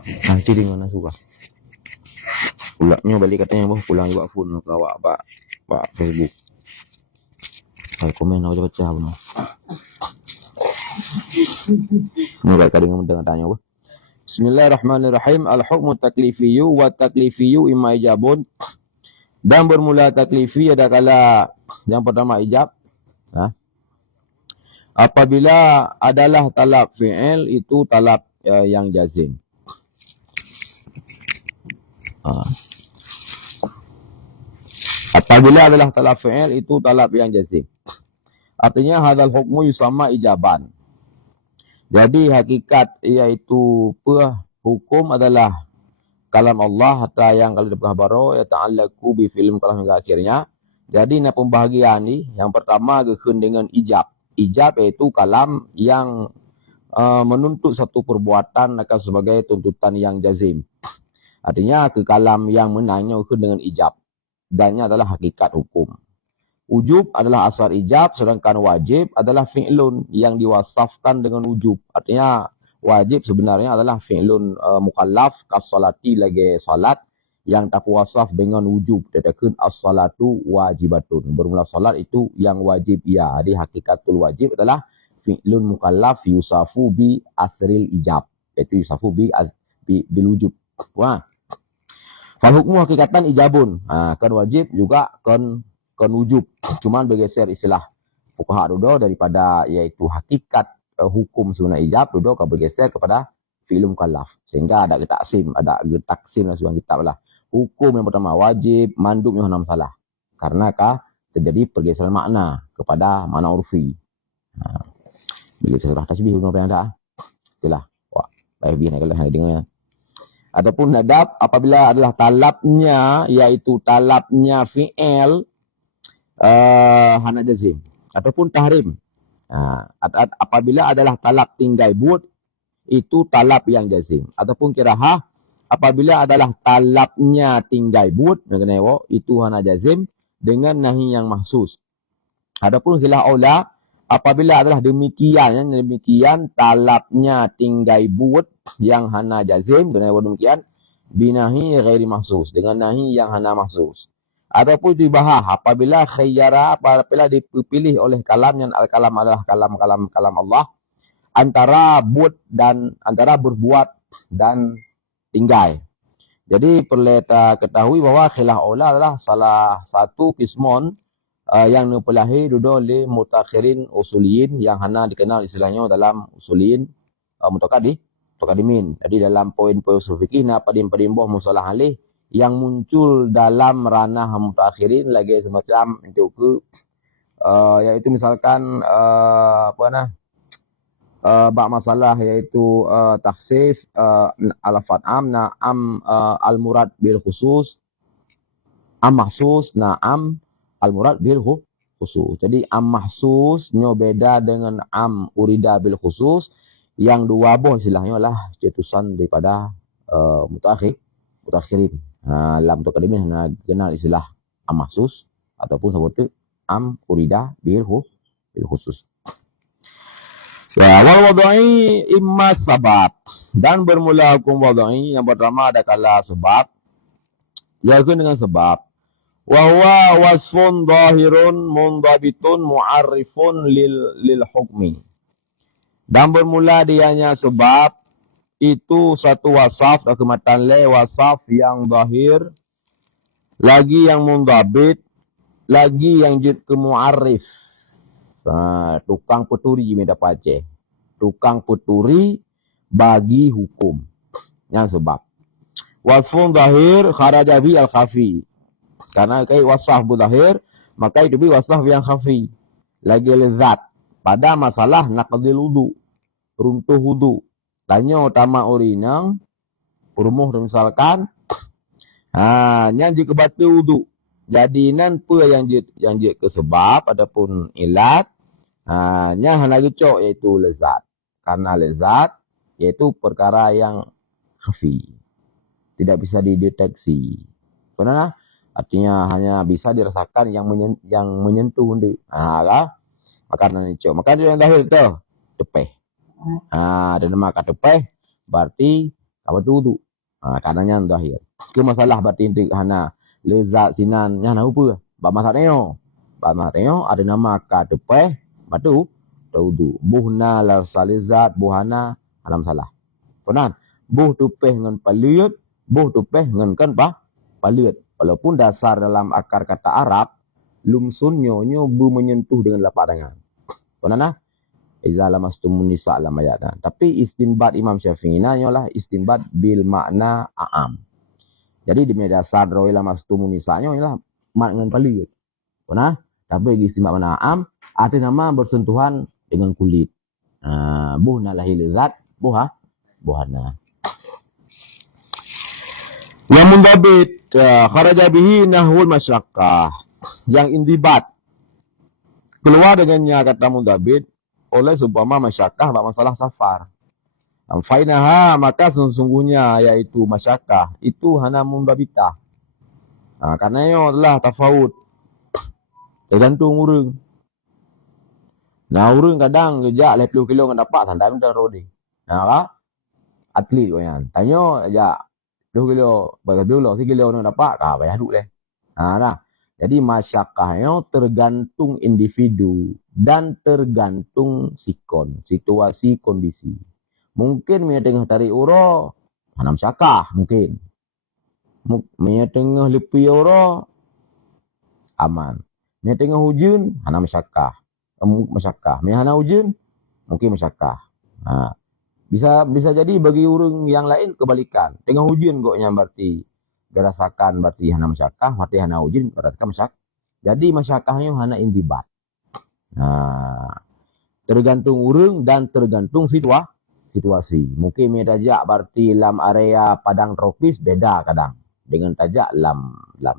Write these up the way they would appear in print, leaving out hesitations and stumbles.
Nah, ciri mana suka. Pulaknya balik katanya pulang juga phone ke awak pak Facebook. Saya komen aku baca benar. Nggak kali dengan tanya apa. Bismillahirrahmanirrahim. Al-hukmu taklifiyyu wa taklifiyyu imma ijabun. Dan bermula taklifi ada kala yang pertama ijab. Apabila adalah talab fi'il itu talab yang jazim. Apabila adalah talab fi'il itu talab yang jazim. Artinya hadzal hukmu yusamma ijaban. Jadi hakikat iaitu hukum adalah kalam Allah hatta yang kalau dipahbaro ya ta'allaku bi film kalam hingga akhirnya. Jadi na pembahagian ni yang pertama gekun dengan ijab. Ijab iaitu kalam yang menuntut satu perbuatan akan sebagai tuntutan yang jazim. Artinya ke kalam yang menanya gekun dengan ijab. Dannya adalah hakikat hukum. Ujub adalah asal ijab, sedangkan wajib adalah fi'lun yang diwasafkan dengan ujub. Artinya wajib sebenarnya adalah fi'lun mukallaf kas-salati lagi salat yang tak wasaf dengan wujub. Tetapi as-salatu wajibatun. Bermula salat itu yang wajib ya. Jadi hakikatul wajib adalah fi'lun mukallaf yusafu bi asril ijab. Itu yusafu bil wujub. Wah. Fal hukmu hakikatan ijabun. Kan wajib juga kan wujub. Cuman bergeser istilah fuqaha dulu daripada iaitu hakikat hukum sunnah ijab dulu kan bergeser kepada fi'il mukallaf. Sehingga ada taksim, ada taksim dan sebuah kitab lah. Hukum yang pertama wajib, mandub yang enam salah. Karena terjadi pergeseran makna kepada makna urfi. Begitu surah tasbih apa yang ada. Itulah. Wah, baik biar kalau hari dengar. Adapun nadab apabila adalah talabnya iaitu talabnya fi'il hana jazim ataupun tahrim. Apabila adalah talab tinggal buat itu talab yang jazim ataupun kirahah apabila adalah talabnya tinggal buat itu hana jazim dengan nahi yang mahsus. Adapun khilaf aula apabila adalah demikian talabnya tinggal buat yang hana jazim dengan demikian binahi ghairi mahsus dengan nahi yang hana mahsus. Ataupun dibahas apabila khayyara apabila dipilih oleh kalam yang al-kalam adalah kalam Allah antara berbuat dan tinggal. Jadi perlu kita ketahui bahawa khilaf aula adalah salah satu kismon yang nupelahi duduk oleh mutakhirin usuliyin yang hana dikenal istilahnya dalam usuliyin mutakadimin. Jadi dalam poin-poin usul fikih na padim-padim musalah alih yang muncul dalam ranah mutakhirin lagi semacam itu yaitu misalkan bab masalah yaitu takhsis al-lafaz am al-murad bil khusus am mahsus am al-murad bil khusus. Jadi am mahsus nyo beda dengan am urida bil khusus. Yang dua boh istilahnya lah cetusan daripada mutakhirin. Dalam mutakadimin hanya kenal istilah am mahsus ataupun seperti am urida bil khusus. Ya, wal wadai imma sabab dan bermula hukum wadai yang pertama ada kala sebab yaitu dengan sebab wa huwa wasfun zahirun mundabitun mu'arrifun lil hukmi. Dan bermula dianya sebab itu satu wasaf kematan wasaf yang zahir lagi yang mundabit lagi yang ke mu'arrif. Tukang peturi minta pace. Tukang peturi bagi hukum. Yang sebab. Wasfun zahir kharaja bi al-khafi. Karena kai wasaf zahir, maka itu bi wasaf yang khafi. Lagi lezat. Pada masalah naqdil wudu. Runtuh wudu. Tanya utama urinang. Perumuh misalkan. Yang jika batu wudu. Jadi nanti yang je ke sebab adapun ilat yang hana gecok iaitu lezat. Karena lezat iaitu perkara yang khafi. Tidak bisa dideteksi. Karena artinya hanya bisa dirasakan yang menyentuh undi. Makanan gecok. Maka dia yang dahil tu tepeh. Dan maka tepeh berarti Apa tu? Kanannya zahir. Ke masalah berarti hana lezat sinan nya hana apa? Ba masarnyo. Ba masarnyo ada nama ka tepeh, batu tu. Buhna la salizat buhana hana masalah. Punan. Buh tupeh ngan paliut, buh tupeh ngan kan paliut. Walaupun dasar dalam akar kata Arab, lumsunnya bu menyentuh dengan lapak tangan. Punan. Iza lamastumun nisa lam ayat. Tapi istinbat Imam Syafi'i lah istinbat bil makna a'am. Jadi di media dasar roi lamastumun nisa ialah makna paling. Nah, tapi di istinbat makna a'am ada nama bersentuhan dengan kulit. Buhna lahil zat buhana. Yang mundabit kharaja bihi nahwul masyaqqah. Yang indibat keluar dengannya kata mundabit oleh seumpama masyakkah masalah safar. Fainaha maka sesungguhnya yaitu masyakkah itu hana mundabitah. Karena ia adalah tafaut. Tergantung urang. Urang kadang kerja 10 kilo ngan dapat santai bentar rodi. Atlet kan. Tanya aja 2 kilo, berapa kilo, 3 kilo ngan dapat payah duk leh. Jadi masyakkahnya tergantung individu dan tergantung sikon, situasi, kondisi. Mungkin dia tengah tarik uro, hana masyakkah mungkin. Dia tengah lepi uro, aman. Dia tengah hujan, hana masyakkah. Masyakkah. Dia hana hujan, mungkin masyakkah. Bisa jadi bagi orang yang lain kebalikan. Tengah hujan koknya berarti dirasakan berarti hana masyakkah, berarti hana hujan berarti masyakkah. Jadi masyakkahnya hana indibat. Tergantung urang dan tergantung situasi. Mungkin dia tajak berarti dalam area padang tropis beda kadang dengan tajak dalam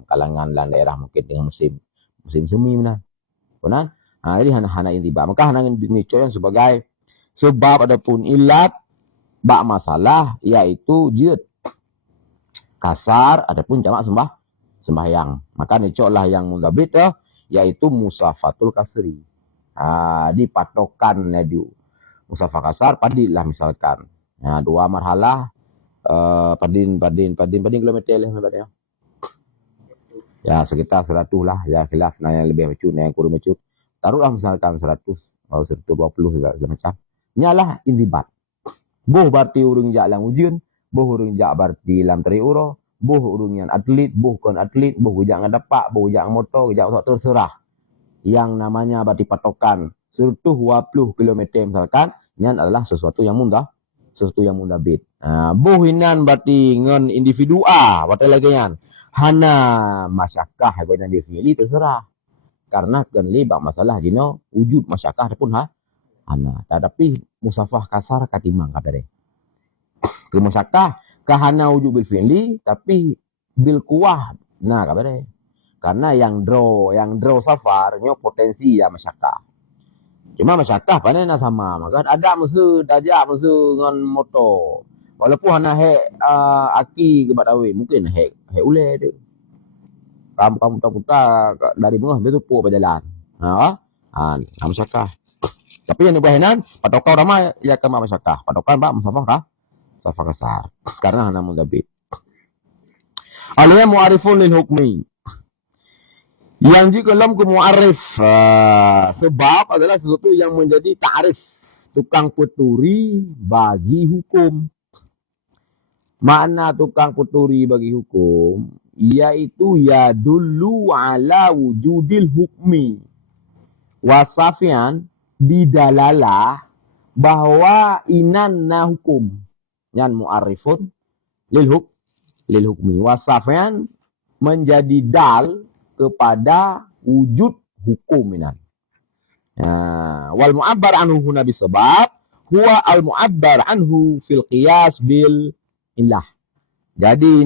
kalangan daerah mungkin dengan musim semi benar. Benar? Jadi hana indibat. Maka hana nicoyan sebagai sebab adapun ilat bak masalah iaitu jid kasar adapun jamak sembahyang. Maka nicoklah yang mundabit yaitu musafatul kasri. Di patokan dia musafah kasar padilah misalkan. Dua marhalah padin kilometer lah hebatnya. Ya sekitar 100 lah ya khilaf yang lebih mecut yang kurang mecut. Taruhlah misalkan 100 atau 120 segala macam. Nyalah indibat. Boh berarti urang jak lang ujian, boh urang jak berarti lam teri uro, boh urang yang atlet, boh kon atlet, boh jak ngadapak, boh jak motor, jak terserah. Yang namanya berarti patokan 120 km misalkan, nyan adalah sesuatu yang mundabit. Boh hinan berarti ngan individu A, berarti lagi nyan. Hana masyakkah hanya dipilih terserah. Karena kan lebak masalah jino wujud masyakkah pun hana. Tetapi musafah kasar katimang kabare. Ke masyakkah kahana wujud bil fi'li tapi bil kuah nah kabare. Karena yang draw safarnya potensi ya masyakkah. Cuma masyakkah panena sama. Maka ada musuh dajak musuh dengan motor. Walaupun hana aki ke batawi mungkin hek ule dia. Kamu putar dari bengah dia tu po berjalan. Masyakkah. Tapi yang dibahinan patokan ramai ya kama masyakkah. Patokan bak musafah kasar. Karena hana mundabit. Aliyah mu'arifun lil hukmi. Yang jika dalam ke mu'arif sebab adalah sesuatu yang menjadi ta'rif, tukang peturi bagi hukum. Makna tukang peturi bagi hukum yaitu ya dulu ala wujudil hukmi wasafian didalalah bahwa inanna hukum yan mu'arifun lil hukmi wasafian menjadi dal kepada wujud hukum inan. Wal mu'abbar anhu huna bisabab huwa al mu'abbar anhu fil qiyas bil illah. Jadi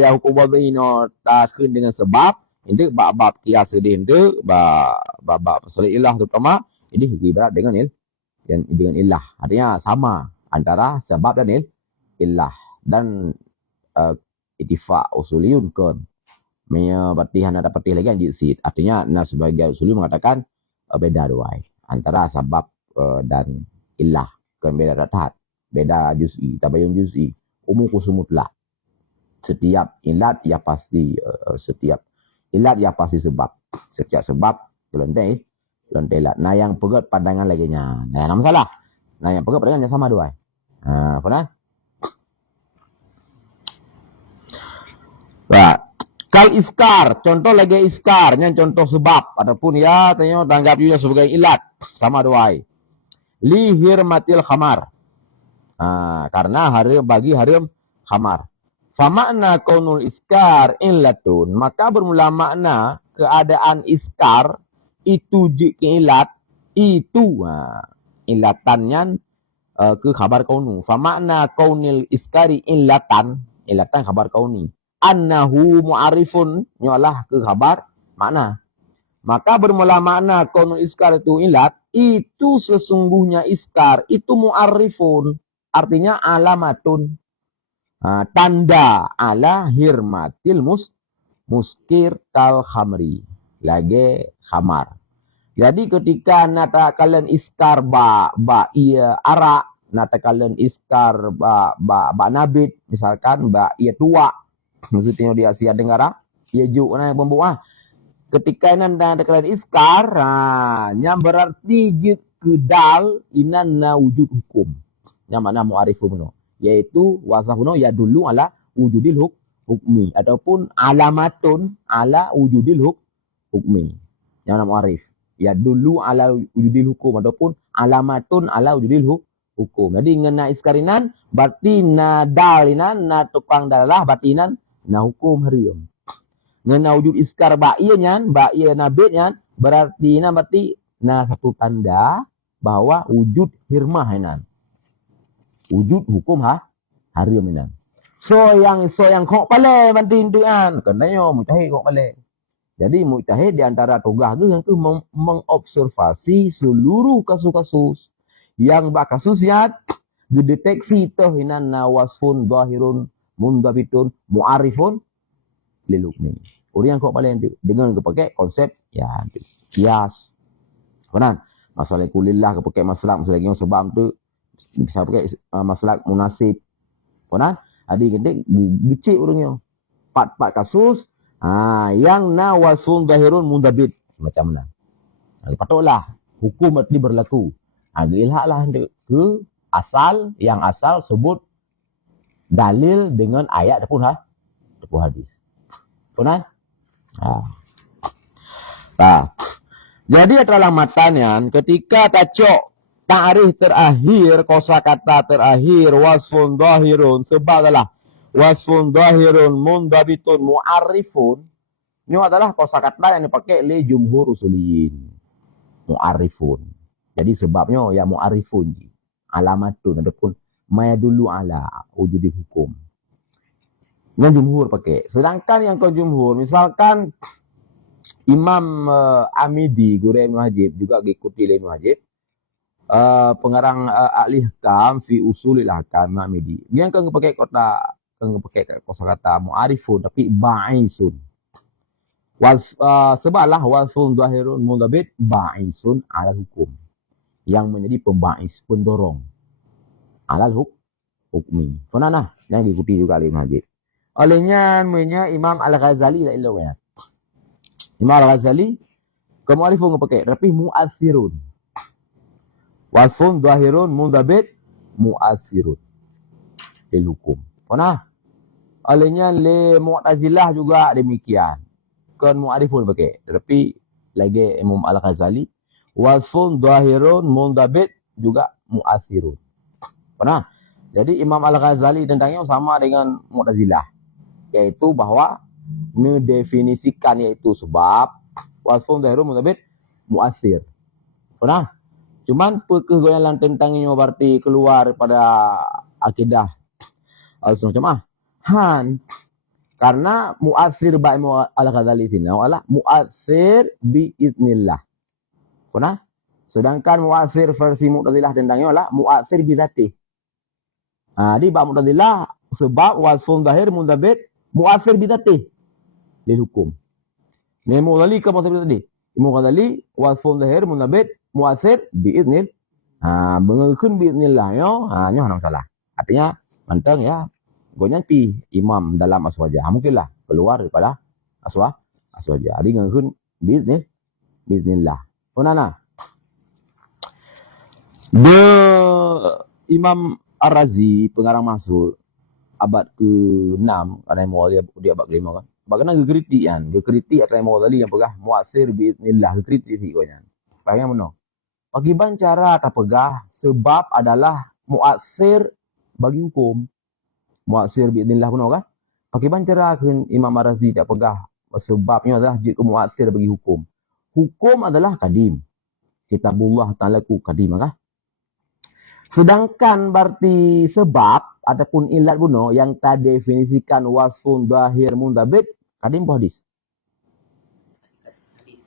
ya hukum wadhi takun dengan sebab ini bab qiyas dia itu bab pasal illah terutama ini ibarat dengan illah. Artinya sama antara sebab dan illah dan ittifaq usuliyun kan. Berarti hana dapat lagi yang jizid. Artinya sebagai usuli mengatakan beda dua antara sebab dan illah. Kan beda datat. Beda juz'i, tabayun juz'i. umum khusus mutlak. Setiap ilat ya pasti setiap ilat ya pasti sebab. Setiap sebab kelentai ilat. Nah yang pegat pandangan lagi nya. Nah, yang masalah. Nah yang pegat pandangan sama dua. Pernah? Nah, kal iskar, contoh lagi iskar, yang contoh sebab ataupun ya tanggap juga sebagai ilat sama dua. Li hirmatil khamar. Karena bagi haram khamar. Famakna kaunul iskar illatun, maka bermula makna keadaan iskar itu ilat itu ilatannya ke khabar kaunu. Famakna kaunil iskari ilatan khabar kauni. Annahu mu'arifun nyalah ke khabar makna. Maka bermula makna kaunul iskar itu ilat, itu sesungguhnya iskar itu mu'arifun, artinya alamatun. Tanda ala hirmatil muskir kal khamri. Lagi khamar. Jadi ketika nata kalian iskar ba iya arak, nata kalian iskar ba nabit, misalkan ba iya tua, maksudnya di Asia Tenggara, iya juk na pembuah. Ketika nanda kalian iskar, nya berarti jik kedal inan na wujud hukum. Yang mana mu'arifu beno, yaitu wasafuno ya dulu ala wujudil hukmi ataupun alamatun ala wujudil hukmi. Yang mana mu'arif ya dulu ala wujudil hukum ataupun alamatun ala wujudil hukum. Jadi ngena iskarinan berarti na dalinan na tukang dalah batinan na hukum harium. Ngena wujud iskar ba'iyanya ba'iya nabitnya berarti na satu tanda bahwa wujud hirmah inan. Wujud hukum harium inan. So yang kok pale bantintuan kenanya mujtahid kok pale. Jadi mujtahid di antara tugas itu yang tu mengobservasi seluruh kasus-kasus yang kasusnya dideteksi tahinan nawasfun zahirun mundabitun mu'arifun lil hukmi. Orang kok paling dengan kepakai konsep ya kias. Benar? Masalah kulillah kepakai masalah lagi sebab tu bisa pakai masalah munasib. Benar? Adik gede becik orangnya. 4 kasus yang nawasun zahirun mundabit semacam mana. Patutlah hukum berarti berlaku. Ilhaklah ke asal yang asal sebut dalil dengan ayat ataupun hadis. Benar? Jadi adalah matanya ketika tacok ta'rif terakhir, kosakata terakhir wasfun zahirun, sebab adalah wasfun zahirun mundabitun mu'arifun. Ini adalah kosakata yang dipakai oleh jumhur usuliyin. Mu'arifun. Jadi sebabnya ya mu'arifun. Alamatun ataupun mayadulu ala wujudil hukum. Yang jumhur pakai. Sedangkan yang ke jumhur, misalkan Imam Amidi, guru Ibnu Hajib, juga diikuti oleh Ibnu Hajib. Pengarang ahli hikam fi usulil hakam Amidi. Dia kan pakai kosakata mu'arifun tapi ba'isun. Sebablah wasfun zahirun mundabit ba'isun ala hukum. Yang menjadi pemba'is, pendorong alal hukmi. Pernah yang diikuti juga oleh Ibnu Hajib. Olehnya Imam Al-Ghazali lah ilawnya. Imam Al-Ghazali kemu'arifun pakai tapi mu'athirun. Wasfun zahirun mundabit mu'athirun lil hukum. Pernah? Olehnya le Mu'tazilah juga demikian. Kan mu'arifun pakai tapi lagi Imam Al-Ghazali wasfun zahirun mundabit juga mu'athirun. Pernah? Jadi Imam Al-Ghazali tentangnya sama dengan Mu'tazilah, yaitu bahwa mendefinisikan yaitu sebab wasfun zahirun mundabit mu'athir. Pernah? Cuman kegoyangan tentangnya berarti keluar pada akidah al-sunnah jamaah. Karena mu'athir ba'i Al-Ghazali sini adalah mu'athir biiznillah. Pernah? Sedangkan mu'athir versi Mu'tazilah tentangnya adalah mu'athir bizatih. Di bab Mu'tazilah sebab wasfun zahir mundabit mu'athir bizatih lil hukum. Imam Ghazali ke mu'athir tadi. Imam Ghazali wasfun zahir mundabit mu'athir biiznillah. Mengeluarkan biiznillah nya hanya masalah. Artinya mantang ya Gonya pi imam dalam aswaja. Mungkinlah keluar daripada aswaja. Jadi ngehun bismillah. Punana. De Imam Ar-Razi pengarang Mahsul abad ke-6 ada yang mau dia abad ke-5 kan. Bagaimana gekritik kan? Gekritik atau yang mau tadi yang pegah muasir bismillah gekritik sih gonya. Bayang mana? Bagi cara tak pegah sebab adalah muasir bagi hukum. Muasir bismillah pun kan? Bagi cara ke Imam Ar-Razi tak pegah sebabnya adalah jika muasir bagi hukum. Hukum adalah kadim. Kitabullah ta'alaku kadim kan? Sedangkan berarti sebab ataupun ilat buno yang tak definisikan wasfun zahir mundabit kadim hadis.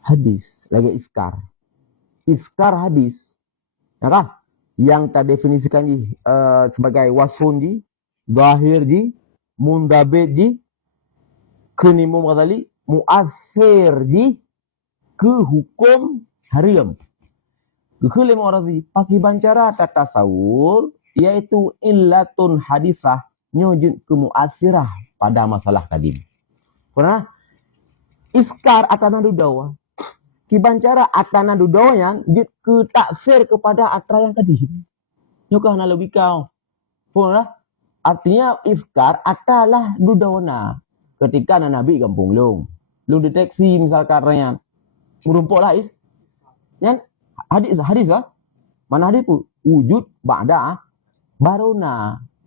Hadis lagi iskar hadis. Nakah? Yang tak definisikan sebagai wasfun di zahir di mundabit di kenimu madali muathir di ke hukum haram. Kekelim orang ini pakai bancara tata sawur iaitu illatun hadisah nyujud ke muasirah pada masalah kadim. Karena iskar atana dudawa ki bancara atana dudawanya jid ke taksir kepada atra yang kadim. Nyukah na logika. Pula artinya iskar atalah dudawana ketika nabi kampung lu deteksi misalkan yang merumpuklah nyan hadis lah. Mana hadis tu? Wujud ba'da baru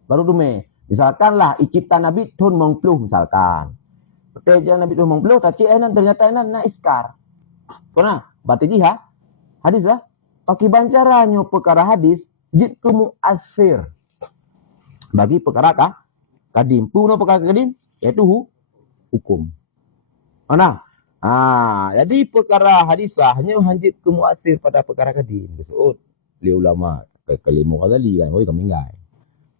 dume. Misalkanlah cipta Nabi Tun Mengpluh misalkan. Ketika Nabi Tun Mengpluh tak cik ternyata na iskar. Karena berarti jiha hadis lah. Pakai bancaranya perkara hadis jid ke muasir. Bagi perkara kadim. Puno perkara kadim iaitu hukum. Mana? Jadi perkara hadisah hanya hanjit ke muasir pada perkara kadim. Kesud li ulama kelima kali kan oi kami ngai.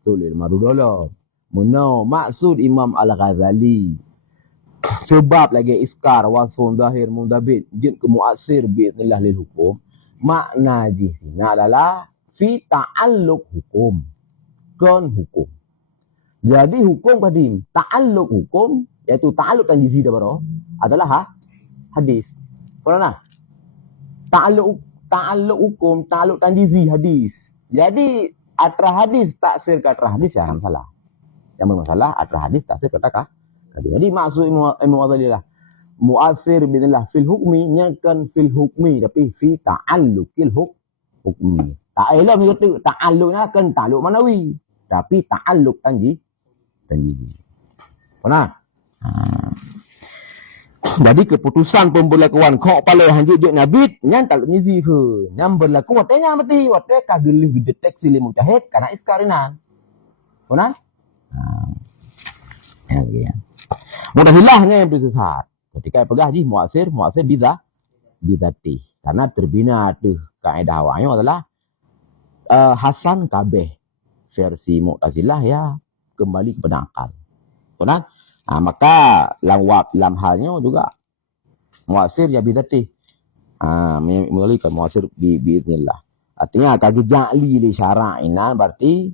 Tu li madu dolo. Muno maksud Imam Al-Ghazali. Sebab lagi iskar wasfun zahir mundabit jid ke muasir bi'nillah lil hukum. Makna jihna adalah fi ta'alluq hukum. Kon hukum. Jadi hukum kadim, ta'alluq hukum iaitu ta'alluq tanjizi dah adalah hadis. Pernah? Ta'alluq hukum, ta'alluq tanjizi hadis. Jadi atra hadis taksir ke atra hadis yang salah. Yang bermasalah atra hadis taksir ke atra hadis. Jadi maksud Imam Ghazali lah muasir binillah fil hukmi nyakan fil hukmi tapi fi ta'alluqil hukmi. Ta'ala mengerti ta'alluqnya kan ta'alluq manawi tapi ta'alluq tanjizi. Pernah? Jadi keputusan pemberlakuan kok pala hanjit dia nabit nyan tak nyizi ke nyam berlaku watenya mati wate kagelih deteksi li mujahid kana iskarina. Pernah? Ya. Mudahilahnya yang bersesat. Ketika pegah ji muasir bidati. Karena terbina tuh kaedah awalnya adalah Hasan kabeh versi Mu'tazilah ya kembali kepada akal. Benar? Maka lam halnya juga muasir ya bidati. Mengalihkan muasir biiznillah. Artinya kagejali li syara'ina berarti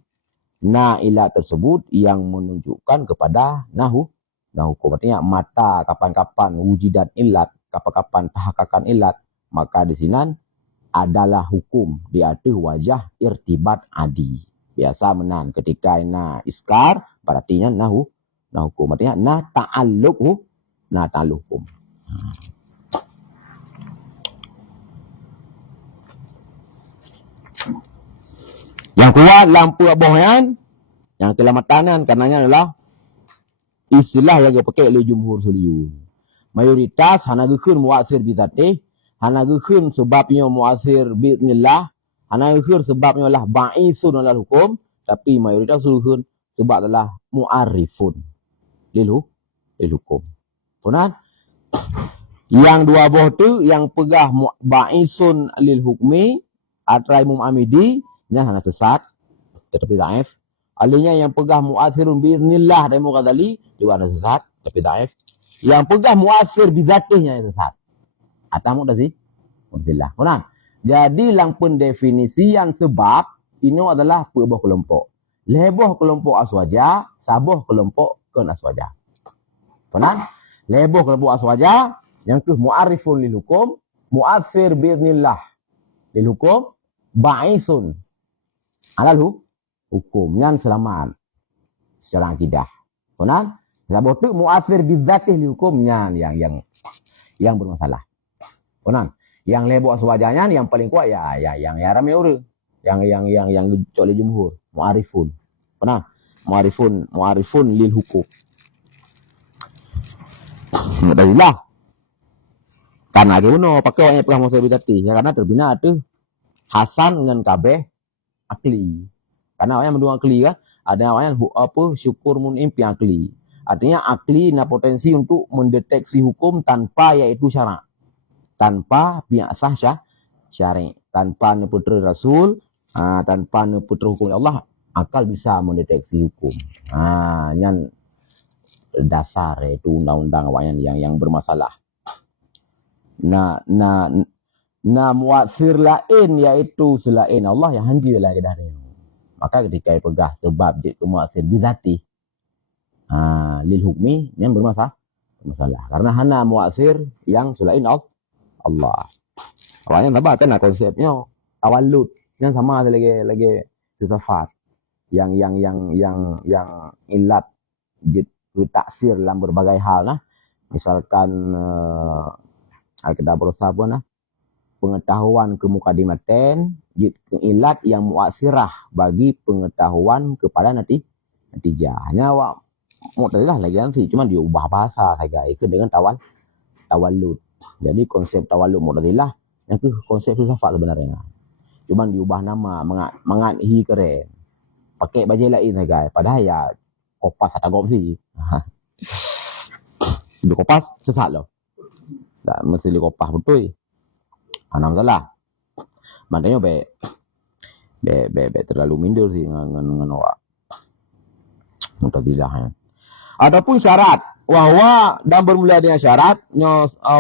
ilat tersebut yang menunjukkan kepada nahu hukum. Artinya mata kapan-kapan wujudan ilat, kapan-kapan tahakakan ilat, maka di sini adalah hukum di atas wajah irtibat adi. Biasa menan ketika iskar berarti nahu hukum. Artinya ta'alluq hukum. Yang kuat lampu abohan yang kelamatanan karenanya adalah istilah yang dipakai oleh jumhur suliyun. Mayoritas hana gekeun muasir bidzatih, hana gekeun sebabnya muasir biiznillah, hana gekeun sebabnya adalah ba'isun alal hukum, tapi mayoritas suliyun sebab adalah mu'arifun lil hukum. Benar? Yang dua buah tu yang pegah ba'isun lil hukmi atrai Imam Amidi nya hana sesat tetapi dhaif. Alinya yang pegah mu'athirun biiznillah dari Imam Ghazali juga hana sesat tapi dhaif. Yang pegah mu'athir bidzatihnya yang sesat. Atamu dah sih? Alhamdulillah. Benar? Jadi lang pendefinisian sebab ini adalah sebuah kelompok. Leboh kelompok aswaja, saboh kelompok kun aswaja. Pernah? Leboh kelompok aswaja, yang ke mu'arifun lil hukum, mu'athir biiznillah lil hukum, ba'isun alal hukum, yang selamat secara akidah. Pernah? Saboh tu mu'athir bizzatih lil hukum, yang bermasalah. Pernah? Yang leboh aswajanya yang paling kuat yang ramai orang. Yang dicok oleh jumhur, mu'arifun. Pernah? Mu'arifun lil hukum. Mu'tazilah. Karena dia pakai orang yang pernah masa bidati. Ya, karena terbina tu Hasan dengan Kabeh akli. Karena orang yang mendua akli kan, ada orang yang syukur mun'im yang akli. Artinya akli na potensi untuk mendeteksi hukum tanpa yaitu syarak. Tanpa pihak sah syari. Tanpa putra Rasul, tanpa putra hukum Allah, akal bisa mendeteksi hukum. Yang dasar itu undang-undang yang bermasalah. Muathir lain yaitu selain Allah yang hanjilah kedah dia. Maka ketika pegah sebab dia muathir bizati, lil hukmi yang bermasalah. Karena hana muathir yang selain Allah. Awalnya apa kan konsepnya tawallud yang sama lagi sifat yang ilat taksir dalam berbagai hal nah. Misalkan kita berusaha pengetahuan kemukadimatan ilat yang muatsirah bagi pengetahuan kepada natijah. Hanya Mu'tazilah lagi nanti cuma diubah bahasa saja itu dengan tawallud. Jadi konsep tawallud Mu'tazilah itu konsep filsafat sebenarnya. Cuma diubah nama mengathi keren. Pakai baju lain saja. Padahal ya kopas atau gopsi. Di kopas sesat loh. Tak mesti di kopas betul. Ana masalah. Makanya be terlalu minder sih dengan awak. Mu'tazilah ya. Adapun syarat bahwa dan bermula dengan syarat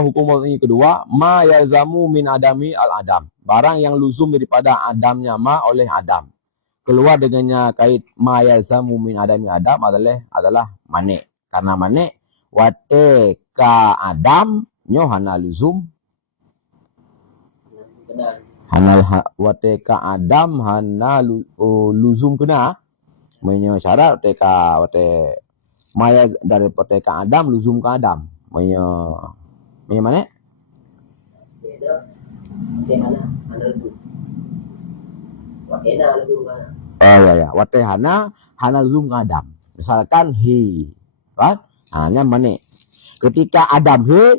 hukum ini kedua ma yalzamu min adami al adam, barang yang luzum daripada adamnya ma oleh adam, keluar dengannya kait ma yalzamu min adami adam adalah mane, karena mane wate ka adam nyo hana luzum wate ka adam hana luzum kena menyo syarat wate maya dari perteka Adam luzum ke Adam. Menyo mana? Ya. Watehana hana luzum ke Adam. Misalkan hi, kan? Hanya mana? Ketika Adam hi,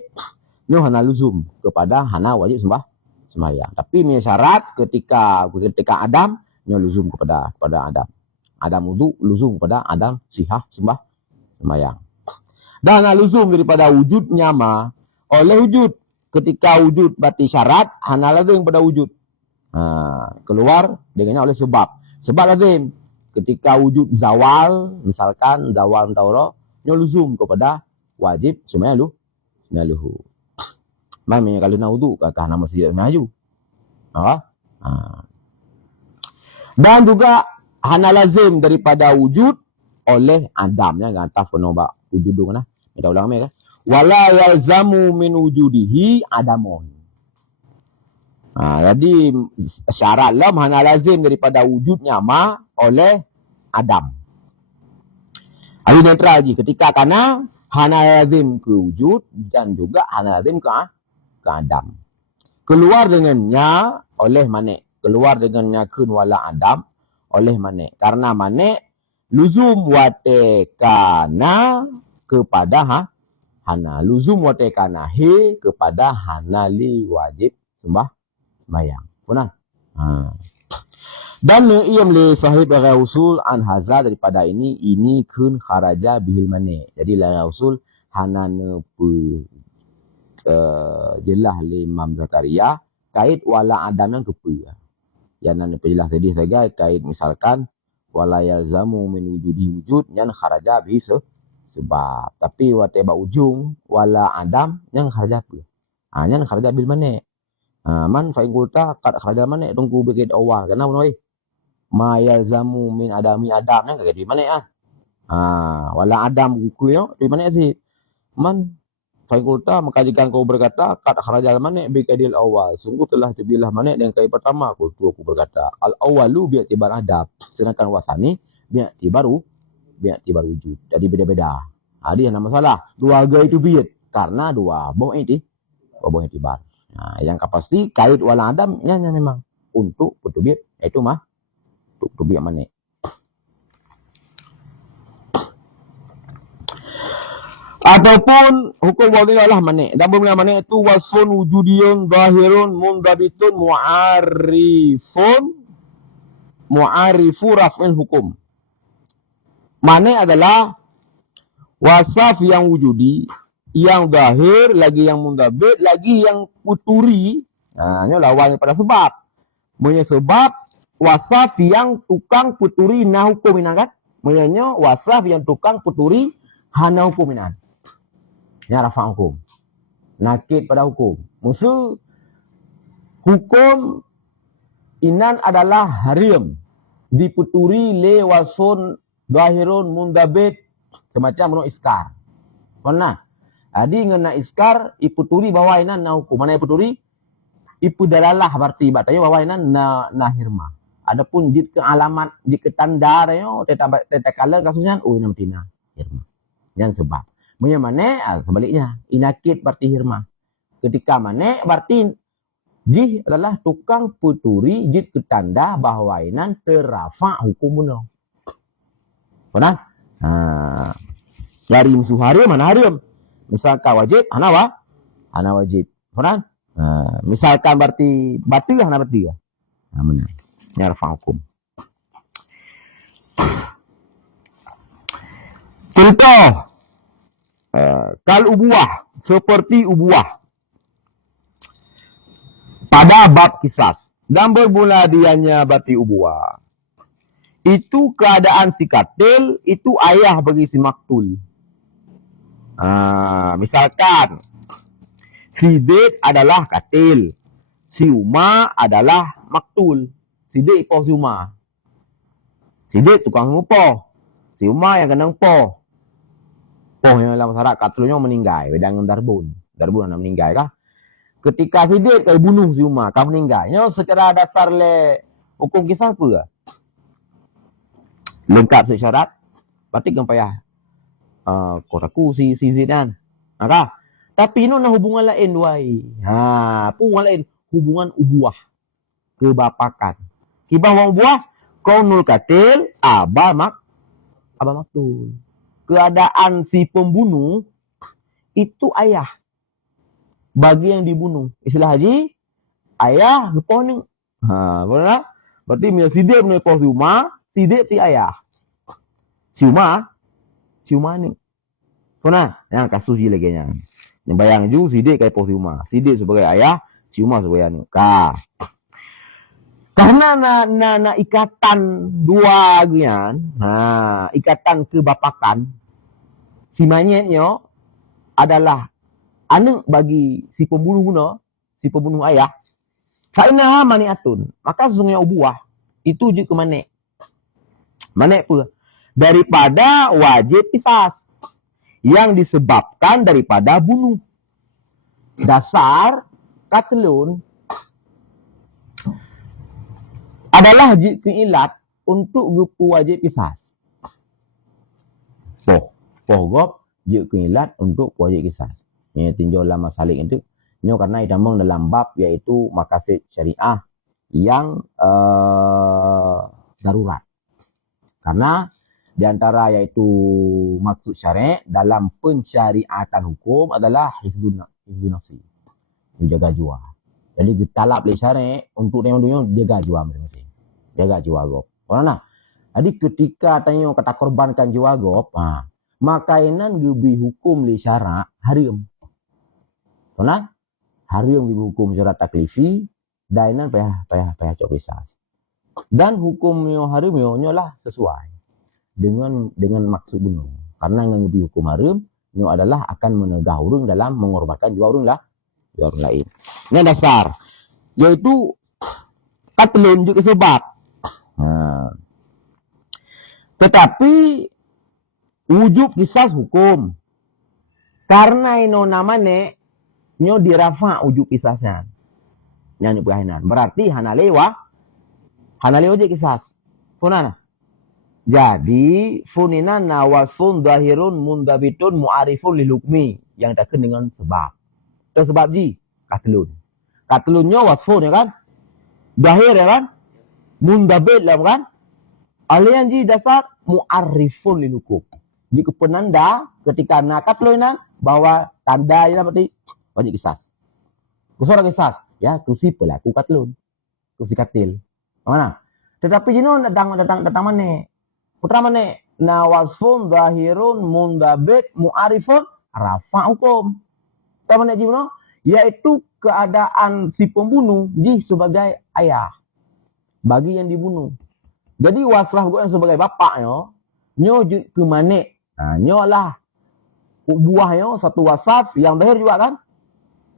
nyo hana luzum kepada hana wajib sembahyang. Tapi punya syarat ketika Adam nyo luzum kepada Adam. Adam wudu luzum kepada Adam sihah sembahyang. Dan luzum daripada wujudnya ma oleh wujud. Ketika wujud berarti syarat, hana lazim pada wujud. Keluar dengannya oleh sebab. Sebab lazim. Ketika wujud zawal, misalkan zawal tauro, nyo luzum kepada wajib sembahyang luhu. Memang kalau nak wudu kakak nama masjid maju. Dan juga hana lazim daripada wujud oleh Adamnya ngata fenoba wujud dong nah. Kita ulang kan. Wala yalzamu min wujudihi adamun. Jadi syarat lam hana lazim daripada wujudnya ma oleh Adam. Ini netral lagi ketika karena hana lazim ke wujud dan juga hana lazim ke Adam. Keluar dengannya oleh mana? Keluar dengannya kun wala Adam oleh mana? Karena mana? Luzum watekana kepada hana. Luzum watekana he kepada hana li wajib sembahyang. Benar? Dan iam li sahib lara usul an haza daripada ini kun kharaja bihil mane. Jadi lara usul hana ne jelah li Imam Zakaria kait wala adam yang kepa. Yang nan penjelas tadi saja kait misalkan wala yalzamu min wujudi wujud yang kharaja bi sebab. Tapi wateba ujung wala adam yang kharaja apa? Yang kharaja bil mane. Man fa in qulta qad kharaja mane tunggu bikit awal. Kenapa noi? ma yalzamu min adami adam kan di mana wala adam kuyo di mana sih man fakulta maka jika kau berkata kat kharajal manik bikadil awal sungguh telah terbilah manik dengan kali pertama aku berkata al awalu bi'tibar adab sedangkan wasani bi'tibar wujud jadi beda-beda dia nama masalah dua ga itu biat karena dua boh itibar yang pasti kait wala adam nya memang untuk biat itu mah untuk biat manik. Ataupun hukum wadhi'ah lah manik. Dan berbunyi manik itu wasun wujudiyun zahirun mundabitun mu'arifu raf'il hukum. Manik adalah wasaf yang wujudi, yang zahir, lagi yang mundabit, lagi yang puturi. Ini lawannya pada sebab. Punya sebab wasaf yang tukang puturi na hukum ini kan? Punya wasaf yang tukang puturi hana hukum ini. Ini rafa hukum. Nakid pada hukum. Musuh hukum inan adalah harim. Diputuri le wasun zahirun mundabit semacam menurut iskar. Pernah? Adi ngena iskar iputuri bahwa inan na hukum. Mana iputuri? Ipu dalalah berarti batanya bahwa inan na hirma. Adapun jika alamat jika tanda yo teta kala kasusnya inan tina hirma. Yang sebab punya mana sebaliknya inakid berarti hirma. Ketika mana berarti jih adalah tukang puturi jid ketanda bahwa inan terafa hukum bunuh. Pernah? Dari musuh harim mana harim? Misalkan wajib, hana wajib. Pernah? Misalkan berarti batil, hana batil. Mana? Ini rafa hukum. Contoh. Kal ubuah seperti ubuah pada bab kisas dan bermula dianya berarti ubuah itu keadaan si katil itu ayah bagi si maktul. Misalkan si Zaid adalah katil, si Umar adalah maktul. Si Zaid poh si Umar, si Zaid tukang ngupoh, si Umar yang kena ngupoh. Yang dalam masyarakat katulnya meninggal dengan darbun nak meninggal kah ketika si Zaid kau bunuh si Umar kau meninggal secara dasar le hukum kisah apa lengkap syarat berarti kan payah kotaku si Zaid kan tapi ini nak hubungan lain duai hubungan lain hubungan ubuah kebapakan kibah wang buah kaunul katil aba maktul. Keadaan si pembunuh itu ayah bagi yang dibunuh. Istilah haji ayah gepoh ni. Benar? Berarti bila si Zaid menepoh si Umar, si Zaid ti ayah. Si Umar ni. Benar? Yang kasus je lagi nya. Yang bayang ju si Zaid kai poh si Umar. Si Zaid sebagai ayah, si Umar sebagai anu. Karena na ikatan dua gian, ikatan kebapakan si manyetnya adalah anak bagi si pembunuh ayah. Fa'innaha mani'atun. Maka sesungguhnya ubuah itu je ke manik. Manik apa? Daripada wajib qisas yang disebabkan daripada bunuh. Dasar katlun adalah je keilat untuk gupu wajib qisas. Pohgop je keilat untuk wajib qisas. Ini tinjau dalam masalik itu. Ini karena idamang dalam bab iaitu makasid syariah yang darurat. Karena di antara iaitu maksud syariah dalam pensyariatan hukum adalah hifdzun nafsi. Menjaga jiwa. Jadi talab le syariah untuk yang dunia jaga jiwa masing-masing. Jaga jiwa gop. Mana? Jadi ketika tanya kata korbankan jiwa gop, maka inan gebi hukum li syara harim. Mana? Harim gebi hukum syara taklifi dan inan payah cok qisas. Dan hukumnya harim nyo lah sesuai dengan maksud bunuh. Karena yang gebi hukum harim nyo adalah akan menegah urang dalam mengorbankan jiwa urang lain. Ini dasar yaitu katlun juga sebab Tetapi wujub kisas hukum. Karena ino namanya nyo dirafa wujub kisasnya. Nyanyi perhainan. Berarti hanalewa wajib kisas. Punana. Jadi funina nawasun dahirun mundabitun mu'arifun lil hukmi yang takkan dengan sebab. Itu sebab ji katlun. Katlunnya wasfun ya kan? Dahir ya kan? Mundabit lah kan? Alian ji dasar mu'arifun lil hukum. Jika penanda ketika nak katlunan bahwa tanda ini berarti wajib kisas. Kusora kisas ya kusi pelaku katlun. Kusi katil. Mana? Tetapi jino datang mana? Putra mana? Nawasfun zahirun mundabit mu'arifun rafa hukum. Tahu mana jino? Yaitu keadaan si pembunuh ji sebagai ayah bagi yang dibunuh. Jadi wasrah gue yang sebagai bapaknya nyo ke mana? Nah, nyo lah buahnya satu wasaf yang zahir juga kan?